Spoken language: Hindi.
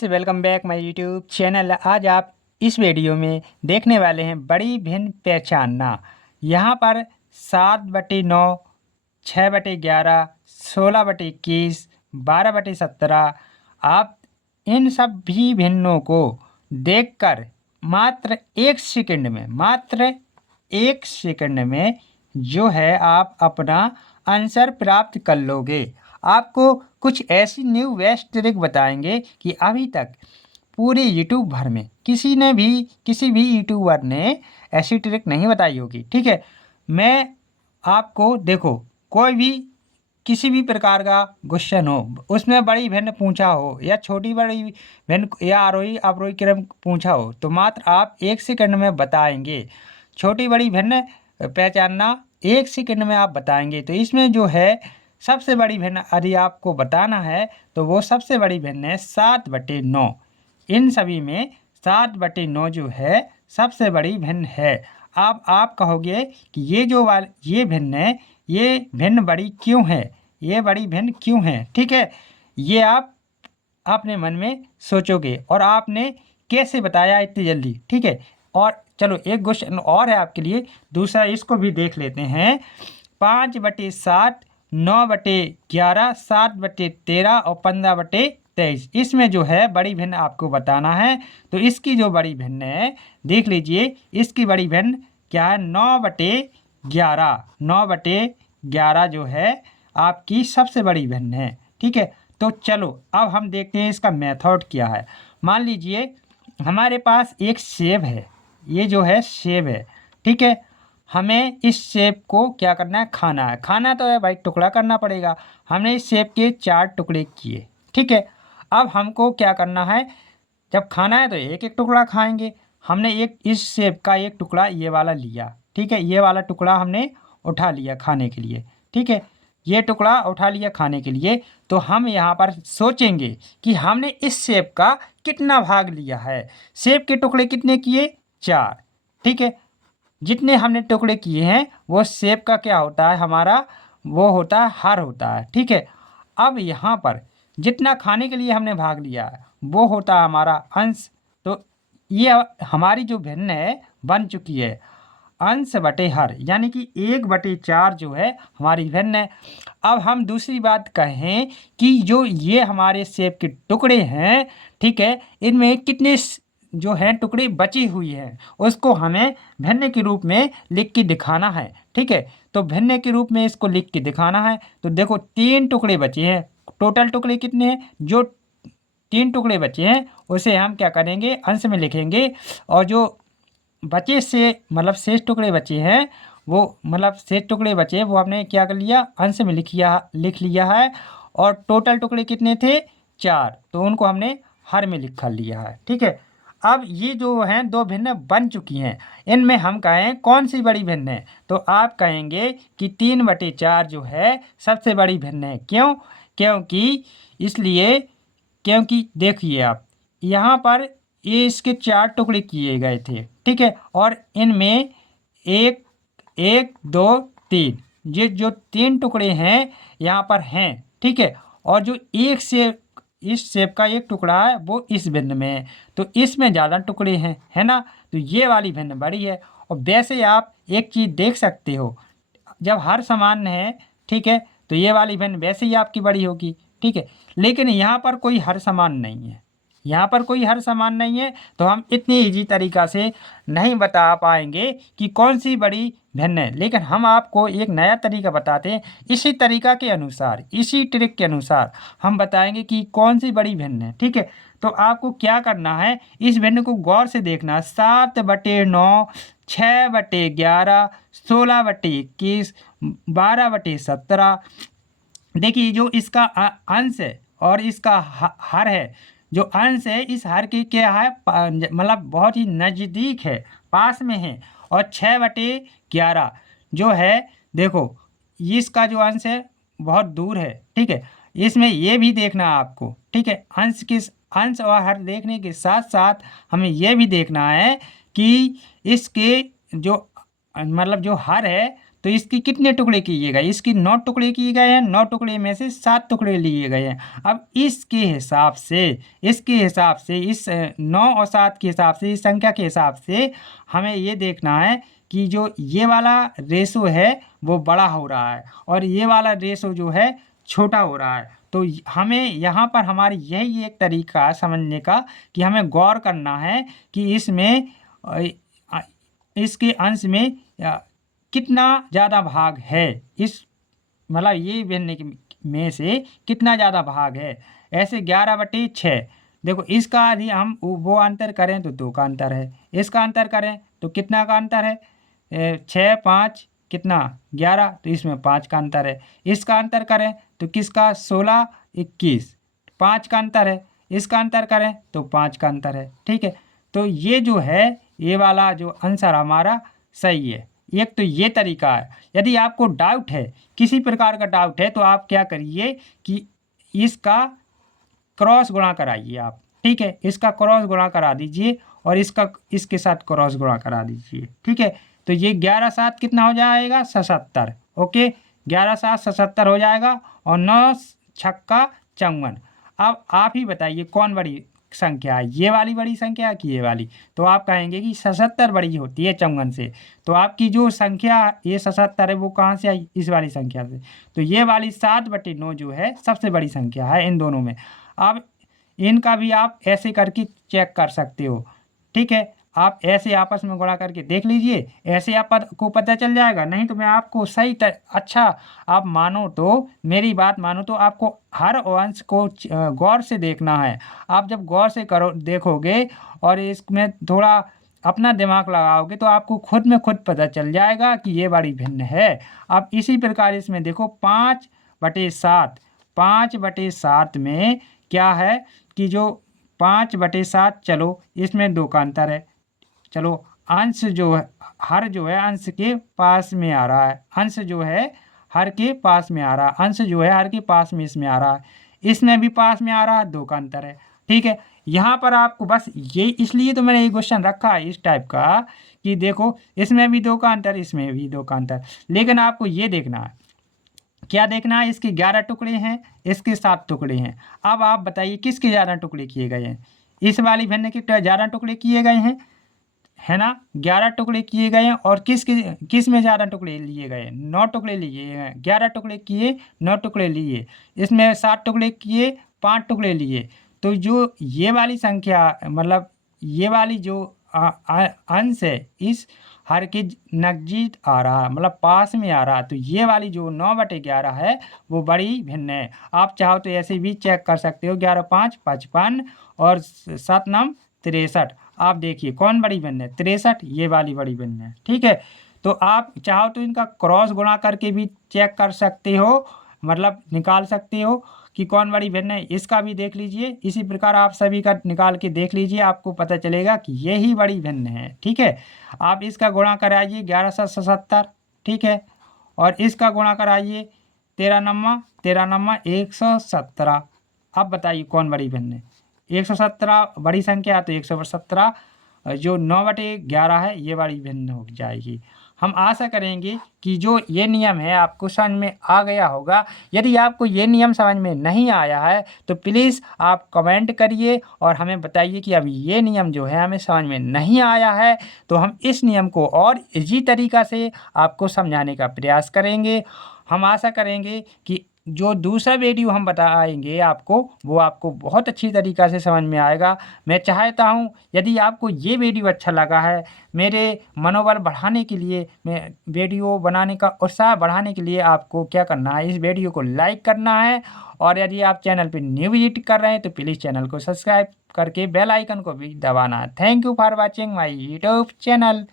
से welcome back my YouTube channel. आज आप इस वीडियो में देखने वाले हैं बड़ी भिन्न पहचानना। यहाँ पर 7/9, 6/11, 16/21, 12/17 आप इन सब भी भिन्नों को देखकर मात्र एक सेकंड में जो है आप अपना आंसर प्राप्त कर लोगे। आपको कुछ ऐसी न्यू बेस्ट ट्रिक बताएंगे कि अभी तक पूरे यूट्यूब भर में किसी भी यूट्यूबर ने ऐसी ट्रिक नहीं बताई होगी। ठीक है, मैं आपको देखो, कोई भी किसी भी प्रकार का क्वेश्चन हो, उसमें बड़ी भिन्न पूछा हो या छोटी बड़ी भिन्न या आरोही अवरोही क्रम पूछा हो, तो मात्र आप एक सेकंड में बताएंगे। छोटी बड़ी भिन्न पहचानना एक सेकंड में आप बताएंगे। तो इसमें जो है सबसे बड़ी भिन्न यदि आपको बताना है तो वो सबसे बड़ी भिन्न है 7/9। इन सभी में 7/9 जो है सबसे बड़ी भिन्न है। अब आप कहोगे कि ये भिन्न है, ये भिन्न बड़ी क्यों है, ये बड़ी भिन्न क्यों है। ठीक है, ये आप अपने मन में सोचोगे और आपने कैसे बताया इतनी जल्दी। ठीक है, और चलो एक क्वेश्चन और है आपके लिए, दूसरा इसको भी देख लेते हैं। 5/7, 9/11, 7/13 और 15/23 इसमें जो है बड़ी भिन्न आपको बताना है। तो इसकी जो बड़ी भिन्न है देख लीजिए, इसकी बड़ी भिन्न क्या है, 9/11। 9/11 जो है आपकी सबसे बड़ी भिन्न है। ठीक है, तो चलो अब हम देखते हैं इसका मेथड क्या है। मान लीजिए हमारे पास एक सेब है, ये जो है सेब है। ठीक है, हमें इस सेब को क्या करना है, खाना है। खाना तो है भाई, टुकड़ा करना पड़ेगा। हमने इस सेब के 4 टुकड़े किए। ठीक है, अब हमको क्या करना है, जब खाना है तो एक एक टुकड़ा खाएंगे। हमने एक इस सेब का एक टुकड़ा ये वाला लिया। ठीक है, ये वाला टुकड़ा हमने उठा लिया खाने के लिए। ठीक है, ये टुकड़ा उठा लिया खाने के लिए। तो हम यहाँ पर सोचेंगे कि हमने इस सेब का कितना भाग लिया है। सेब के टुकड़े कितने किए, 4। ठीक है, जितने हमने टुकड़े किए हैं वो सेब का क्या होता है हमारा, वो होता है हर होता है। ठीक है, अब यहाँ पर जितना खाने के लिए हमने भाग लिया है वो होता है हमारा अंश। तो ये हमारी जो भिन्न है बन चुकी है अंश बटे हर, यानी कि 1/4 जो है हमारी भिन्न है। अब हम दूसरी बात कहें कि जो ये हमारे सेब के टुकड़े हैं, ठीक है, इनमें कितने जो हैं टुकड़े बची हुई हैं, उसको हमें भिन्न के रूप में लिख के दिखाना है। ठीक है, तो भिन्न के रूप में इसको लिख के दिखाना है। तो देखो 3 टुकड़े बचे हैं। टोटल टुकड़े कितने हैं, जो 3 टुकड़े बचे हैं उसे हम क्या करेंगे, अंश में लिखेंगे। और जो बचे से मतलब शेष टुकड़े बचे हैं वो मतलब शेष टुकड़े बचे वो हमने क्या कर लिया, अंश में लिख लिया है। और टोटल टुकड़े कितने थे, 4, तो उनको हमने हर में लिख लिया है। ठीक है, अब ये जो हैं 2 भिन्न बन चुकी हैं, इनमें हम कहें कौन सी बड़ी भिन्न है, तो आप कहेंगे कि 3/4 जो है सबसे बड़ी भिन्न है। क्यों, क्योंकि इसलिए क्योंकि देखिए आप यहाँ पर ये इसके 4 टुकड़े किए गए थे। ठीक है, और इनमें एक 1 2 3 ये जो 3 टुकड़े हैं यहाँ पर हैं। ठीक है, और जो एक से इस सेब का एक टुकड़ा है वो इस भिन्न में है, तो इसमें ज़्यादा टुकड़े हैं, है ना। तो ये वाली भिन्न बड़ी है। और वैसे आप एक चीज़ देख सकते हो, जब हर समान है, ठीक है, तो ये वाली भिन्न वैसे ही आपकी बड़ी होगी। ठीक है, लेकिन यहाँ पर कोई हर समान नहीं है, यहाँ पर कोई हर समान नहीं है, तो हम इतनी इजी तरीक़ा से नहीं बता पाएंगे कि कौन सी बड़ी भिन्न है। लेकिन हम आपको एक नया तरीका बताते हैं, इसी तरीक़ा के अनुसार, इसी ट्रिक के अनुसार हम बताएंगे कि कौन सी बड़ी भिन्न है। ठीक है, तो आपको क्या करना है, इस भिन्न को गौर से देखना। 7/9, 6/11, 16/21, 12/17। देखिए जो इसका अंश है और इसका हर है, जो अंश है इस हर की क्या है, मतलब बहुत ही नज़दीक है, पास में है। और 6/11 जो है, देखो इसका जो अंश है बहुत दूर है। ठीक है, इसमें ये भी देखना है आपको। ठीक है, अंश और हर देखने के साथ साथ हमें ये भी देखना है कि इसके जो मतलब जो हर है तो इसके कितने टुकड़े किए गए, इसके 9 टुकड़े किए गए हैं, 9 टुकड़े में से 7 टुकड़े लिए गए हैं। अब इसके हिसाब से इस 9 और 7 के हिसाब से, इस संख्या के हिसाब से हमें ये देखना है कि जो ये वाला रेशो है वो बड़ा हो रहा है और ये वाला रेशो जो है छोटा हो रहा है। तो हमें यहाँ पर हमारी यही एक तरीका है समझने का कि हमें गौर करना है कि इसमें इसके अंश में कितना ज़्यादा भाग है, इस मतलब ये भिन्न में से कितना ज़्यादा भाग है। ऐसे 11/6 देखो, इसका यदि हम वो अंतर करें तो 2 का अंतर है, इसका अंतर करें तो कितना का अंतर है, 6 5 कितना 11, तो इसमें 5 का अंतर है। इसका अंतर करें तो किसका 16 21 5 का अंतर है, इसका अंतर करें तो 5 का अंतर है। ठीक है, तो ये जो है ये वाला जो आंसर हमारा सही है। एक तो ये तरीका है। यदि आपको डाउट है, किसी प्रकार का डाउट है, तो आप क्या करिए कि इसका क्रॉस गुणा कराइए आप। ठीक है, इसका क्रॉस गुणा करा दीजिए और इसके साथ क्रॉस गुणा करा दीजिए। ठीक है, तो ये 11 7 कितना हो जाएगा 77। ओके, 11 7 77 हो जाएगा और 9 छक्का 54। अब आप ही बताइए कौन बड़ी संख्या है, ये वाली बड़ी संख्या है कि ये वाली। तो आप कहेंगे कि 77 बड़ी होती है 54 से। तो आपकी जो संख्या ये 77 है वो कहाँ से आई, इस वाली संख्या से। तो ये वाली 7/9 जो है सबसे बड़ी संख्या है इन दोनों में। अब इनका भी आप ऐसे करके चेक कर सकते हो। ठीक है, आप ऐसे आपस में गुणा करके देख लीजिए, ऐसे आपको पता चल जाएगा। नहीं तो मैं आपको अच्छा आप मानो तो, मेरी बात मानो तो आपको हर अंश को गौर से देखना है। आप जब गौर से देखोगे और इसमें थोड़ा अपना दिमाग लगाओगे तो आपको खुद में खुद पता चल जाएगा कि ये बड़ी भिन्न है। अब इसी प्रकार इसमें देखो 5/7, 5/7 में क्या है कि जो 5/7, चलो इसमें 2 का अंतर है। चलो अंश जो है हर जो है अंश के पास में आ रहा है, अंश जो है हर के पास में आ रहा है, अंश जो है हर के पास में इसमें आ रहा है, इसमें भी पास में आ रहा है, 2 का अंतर है। ठीक है, यहाँ पर आपको बस ये इसलिए तो मैंने ये क्वेश्चन रखा है इस टाइप का कि देखो इसमें भी 2 का अंतर, इसमें भी 2 का अंतर। लेकिन आपको ये देखना है, क्या देखना है, इसके 11 टुकड़े हैं, इसके 7 टुकड़े हैं। अब आप बताइए किसके ज़्यादा टुकड़े किए गए हैं, इस वाली भिन्न के ज़्यादा टुकड़े किए गए हैं, है ना। 11 टुकड़े किए गए हैं और किस में ज़्यादा टुकड़े लिए गए, 9 टुकड़े लिए हैं। 11 टुकड़े किए, 9 टुकड़े लिए, इसमें 7 टुकड़े किए, 5 टुकड़े लिए। तो जो ये वाली संख्या मतलब ये वाली जो अंश है इस हर के नज़दीक आ रहा है, मतलब पास में आ रहा है। तो ये वाली जो 9/11 है वो बड़ी भिन्न है। आप चाहो तो ऐसे भी चेक कर सकते हो, 11 5 55 और 7 9 63। आप देखिए कौन बड़ी भिन्न है, 63, ये वाली बड़ी भिन्न है। ठीक है, तो आप चाहो तो इनका क्रॉस गुणा करके भी चेक कर सकते हो, मतलब निकाल सकते हो कि कौन बड़ी भिन्न है। इसका भी देख लीजिए, इसी प्रकार आप सभी का निकाल के देख लीजिए, आपको पता चलेगा कि यही बड़ी भिन्न है। ठीक है, आप इसका गुणा कराइए 11 7 77। ठीक है, और इसका गुणा कराइए 13 9 117। अब बताइए कौन बड़ी भिन्न है, 117 बड़ी संख्या है तो 117 जो 9/11 है ये बड़ी भिन्न हो जाएगी। हम आशा करेंगे कि जो ये नियम है आपको समझ में आ गया होगा। यदि आपको ये नियम समझ में नहीं आया है तो प्लीज़ आप कमेंट करिए और हमें बताइए कि अभी ये नियम जो है हमें समझ में नहीं आया है, तो हम इस नियम को और इजी तरीक़ा से आपको समझाने का प्रयास करेंगे। हम आशा करेंगे कि जो दूसरा वीडियो हम बताएंगे आपको वो आपको बहुत अच्छी तरीक़ा से समझ में आएगा। मैं चाहता हूँ यदि आपको ये वीडियो अच्छा लगा है, मेरे मनोबल बढ़ाने के लिए, मैं वीडियो बनाने का उत्साह बढ़ाने के लिए आपको क्या करना है, इस वीडियो को लाइक करना है। और यदि आप चैनल पर न्यू विजिट कर रहे हैं तो प्लीज़ चैनल को सब्सक्राइब करके बेल आइकन को भी दबाना है। Thank you for watching my YouTube channel.